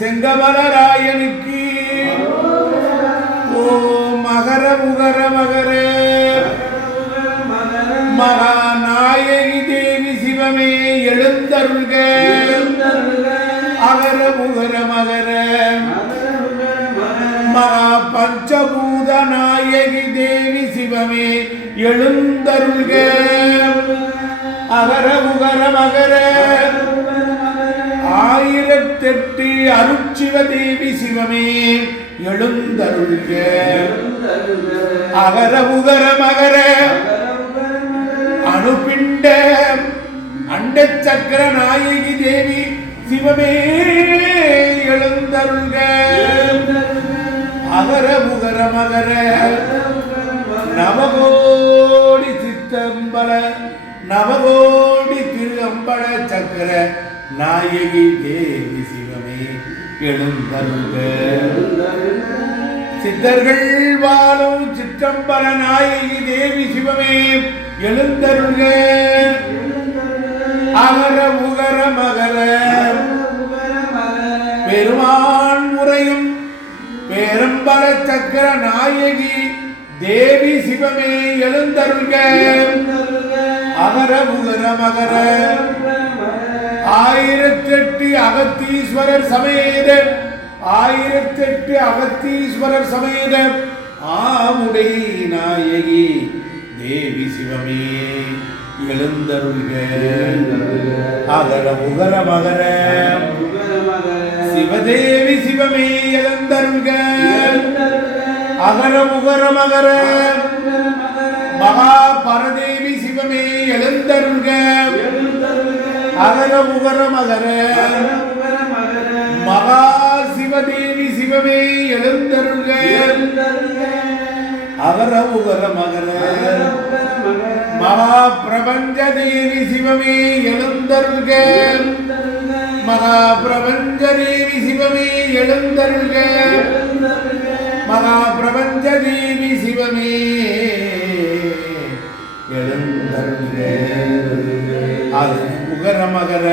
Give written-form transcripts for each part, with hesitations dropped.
செங்கமலராயனுக்கு ஓ மகர முகர மகர மகாநாயகி தேவி சிவமே எழுந்தருள்க அகர முகர மகர மகா பஞ்சபூத நாயகி தேவி சிவமே எழுந்தருள்க அகர முகர மகர ஆயிரத்தெட்டு அருட்சிவ தேவி சிவமே எழுந்தருள்க அகர முகர மகர அணுபிண்ட அண்ட சக்கர நாயகி தேவி சிவமே எழுந்தருள்க அகர முகர மகர நவகோடி சித்தம்பல நவகோடி திரு அம்பல சக்கர நாயகி தேவி சிவமே எழுந்தருள்க சித்தர்கள் வாழும் சிற்றம்பல நாயகி தேவி சிவமே எழுந்தருள்க அகர உகர மகர பெருமான் முறையும் பேரம்பல சக்கர நாயகி தேவி சிவமே எழுந்தருள்க அகர உகர மகர ஆயிரத்தெட்டு அகத்தீஸ்வரர் சமேத ஆயிரத்தெட்டு அகத்தீஸ்வரர் சமேத ஆமுடை நாயகி தேவி சிவமே எழுந்தருள்க அகர உகர மகர சிவதேவி சிவமே எழுந்தருள்க அகர உகர மகர மகா பரதேவி சிவமே எழுந்தருள்க அகர உகர மகர மகா சிவதேவி சிவமே எழுந்தருள்க அகர உகர மகர மகா பிரபஞ்ச தேவி சிவமே எழுந்தருள்க மகா பிரபஞ்ச தேவி சிவமே எழுந்தருள்க மகா பிரபஞ்ச தேவி சிவமே எழுந்தருள்க அது உகர மகர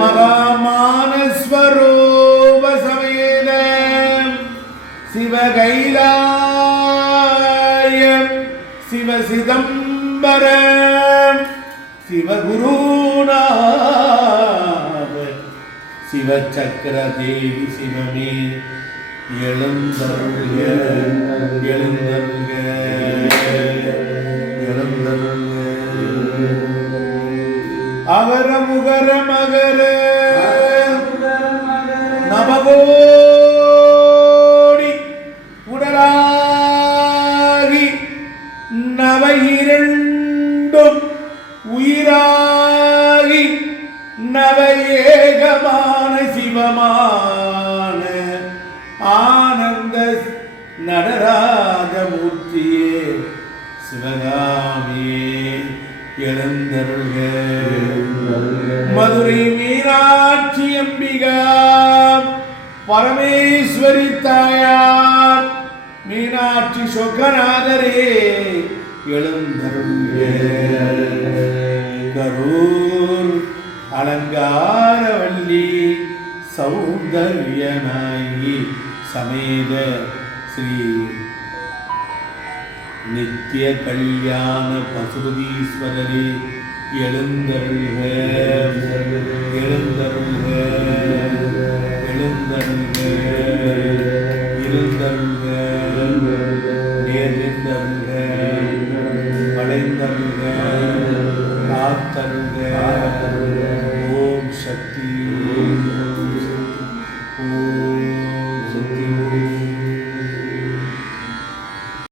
மகா மானஸ்வரூப சமேத சிவகைலாயம் சிவ சிதம்பரம் சிவகுருநாத சிவசக்கர தேவி சிவமே எழுந்தருள்க எழுந்தருள்க எழுந்தருள்க அகர முகர மகர நவகோடி உடலாகி நவ இரண்டும் உயிராகி நவ ஏகமான சிவமான ஆனந்த நடராஜமூர்த்தியே சிவகாமியே எழுந்தருள்க மதுரை மீனாட்சி அம்பிகா பரமேஸ்வரி தாயார் மீனாட்சி சொக்கநாதரே எழுந்தருள்க கரூர் அலங்காரவல்லி சௌந்தர்யநாயகி சமேத ஸ்ரீ நித்திய கல்யாண பசுபதீஸ்வரரே எழுந்தருள்க எழுந்தருள்க எழுந்தருள்க